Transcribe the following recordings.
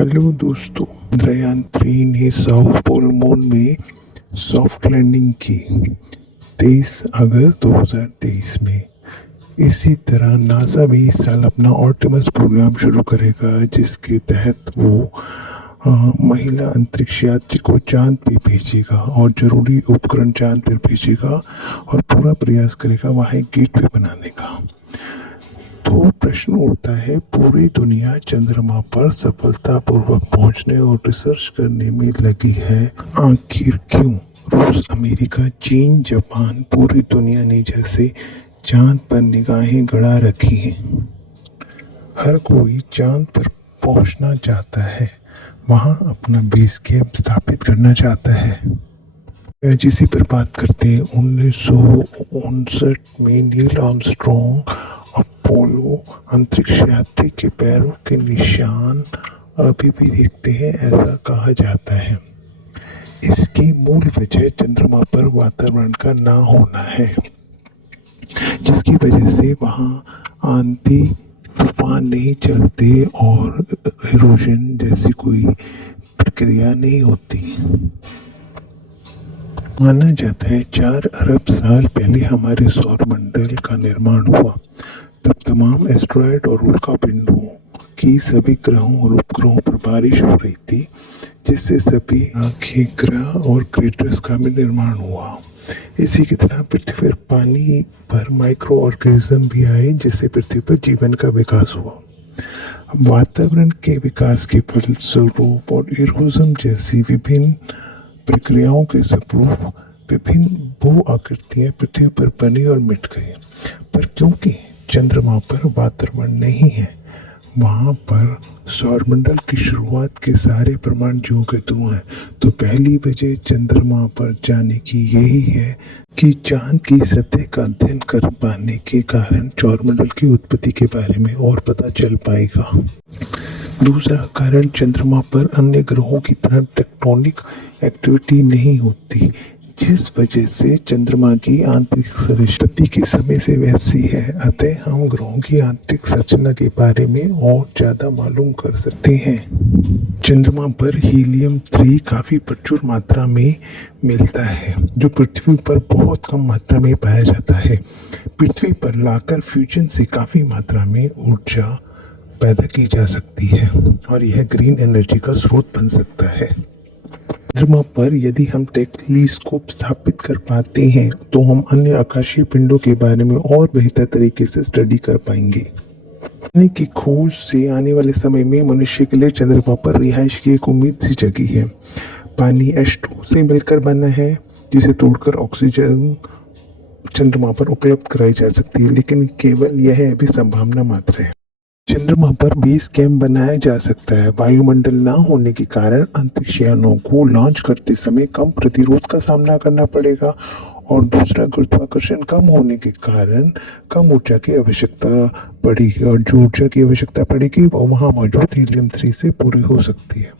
Hello दोस्तों, चंद्रयान-3 ने south pole moon में सॉफ्ट लैंडिंग की 23 अगस्त 2023 में। इसी तरह नासा भी इस साल अपना ऑर्टिमस प्रोग्राम शुरू करेगा, जिसके तहत वो महिला अंतरिक्ष यात्री को चांद पे भेजेगा और जरूरी उपकरण चांद पर भेजेगा और पूरा प्रयास करेगा वहाँ एक गेटवे बनाने का। तो प्रश्न उठता है, पूरी दुनिया चंद्रमा पर सफलतापूर्वक पहुंचने और रिसर्च करने में लगी है, आखिर क्यों? रूस, अमेरिका, चीन, जापान, पूरी दुनिया ने जैसे चांद पर निगाहें गड़ा रखी हैं। हर कोई चांद पर पहुंचना चाहता है, वहां अपना बेस कैंप स्थापित करना चाहता है। जिसी पर बात करते हैं, 1959 में नील आर्मस्ट्रॉन्ग अपोलो अंतरिक्ष यात्री के पैरों के निशान अभी भी दिखते हैं, ऐसा कहा जाता है। इसकी मूल वजह चंद्रमा पर वातावरण का ना होना है, जिसकी वजह से वहाँ आंधी तूफान नहीं चलते और इरोजन जैसी कोई प्रक्रिया नहीं होती। माना जाता है 4 अरब साल पहले हमारे सौरमंडल का निर्माण हुआ। तब तमाम एस्ट्रॉयड और उल्कापिंडों की सभी ग्रहों और उपग्रहों पर बारिश हो रही थी, जिससे सभी आंखें ग्रह और क्रेटर्स का भी निर्माण हुआ। इसी की तरह पृथ्वी पर पानी पर माइक्रो ऑर्गेनिज्म भी आए, जिससे पृथ्वी पर जीवन का विकास हुआ। वातावरण के विकास के फलस्वरूप और इरोजन जैसी विभिन्न प्रक्रियाओं के स्वरूप विभिन्न भू आकृतियां पृथ्वी पर बनी और मिट गई। पर क्योंकि चंद्रमा पर वातावरण नहीं है, वहाँ पर सौरमंडल की शुरुआत के सारे परमाणु ज्यों के त्यों हैं। तो पहली वजह चंद्रमा पर जाने की यही है कि चांद की सतह का अध्ययन कर पाने के कारण सौरमंडल की उत्पत्ति के बारे में और पता चल पाएगा। दूसरा कारण, चंद्रमा पर अन्य ग्रहों की तरह टेक्टोनिक एक्टिविटी नहीं होती, जिस वजह से चंद्रमा की आंतरिक संरचना के समय से वैसी है। अतः हम ग्रहों की आंतरिक संरचना के बारे में और ज़्यादा मालूम कर सकते हैं। चंद्रमा पर हीलियम-3 काफ़ी प्रचुर मात्रा में मिलता है, जो पृथ्वी पर बहुत कम मात्रा में पाया जाता है। पृथ्वी पर लाकर फ्यूजन से काफ़ी मात्रा में ऊर्जा पैदा की जा सकती है और यह ग्रीन एनर्जी का स्रोत बन सकता है। चंद्रमा पर यदि हम टेलीस्कोप स्थापित कर पाते हैं, तो हम अन्य आकाशीय पिंडों के बारे में और बेहतर तरीके से स्टडी कर पाएंगे। पानी की खोज से आने वाले समय में मनुष्य के लिए चंद्रमा पर रिहाइश की एक उम्मीद सी जगी है। पानी H2 से मिलकर बना है, जिसे तोड़कर ऑक्सीजन चंद्रमा पर उपलब्ध कराई जा सकती है, लेकिन केवल यह अभी संभावना मात्र है। चंद्रमा पर बेस कैंप बनाया जा सकता है। वायुमंडल न होने के कारण अंतरिक्ष यानों को लॉन्च करते समय कम प्रतिरोध का सामना करना पड़ेगा और दूसरा, गुरुत्वाकर्षण कम होने के कारण कम ऊर्जा की आवश्यकता पड़ेगी और जो ऊर्जा की आवश्यकता पड़ेगी वो वहाँ मौजूद हीलियम-3 से पूरी हो सकती है।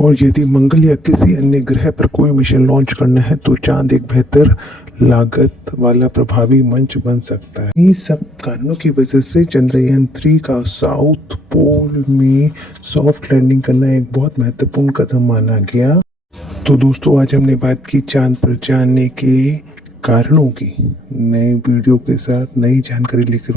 और यदि मंगल या किसी अन्य ग्रह पर कोई मिशन लॉन्च करना है, तो चांद एक बेहतर लागत वाला प्रभावी मंच बन सकता है। इन सब कारणों की वजह से चंद्रयान-3 का साउथ पोल में सॉफ्ट लैंडिंग करना एक बहुत महत्वपूर्ण कदम माना गया। तो दोस्तों, आज हमने बात की चांद पर जाने के कारणों की। नए वीडियो के साथ नई जानकारी लेकर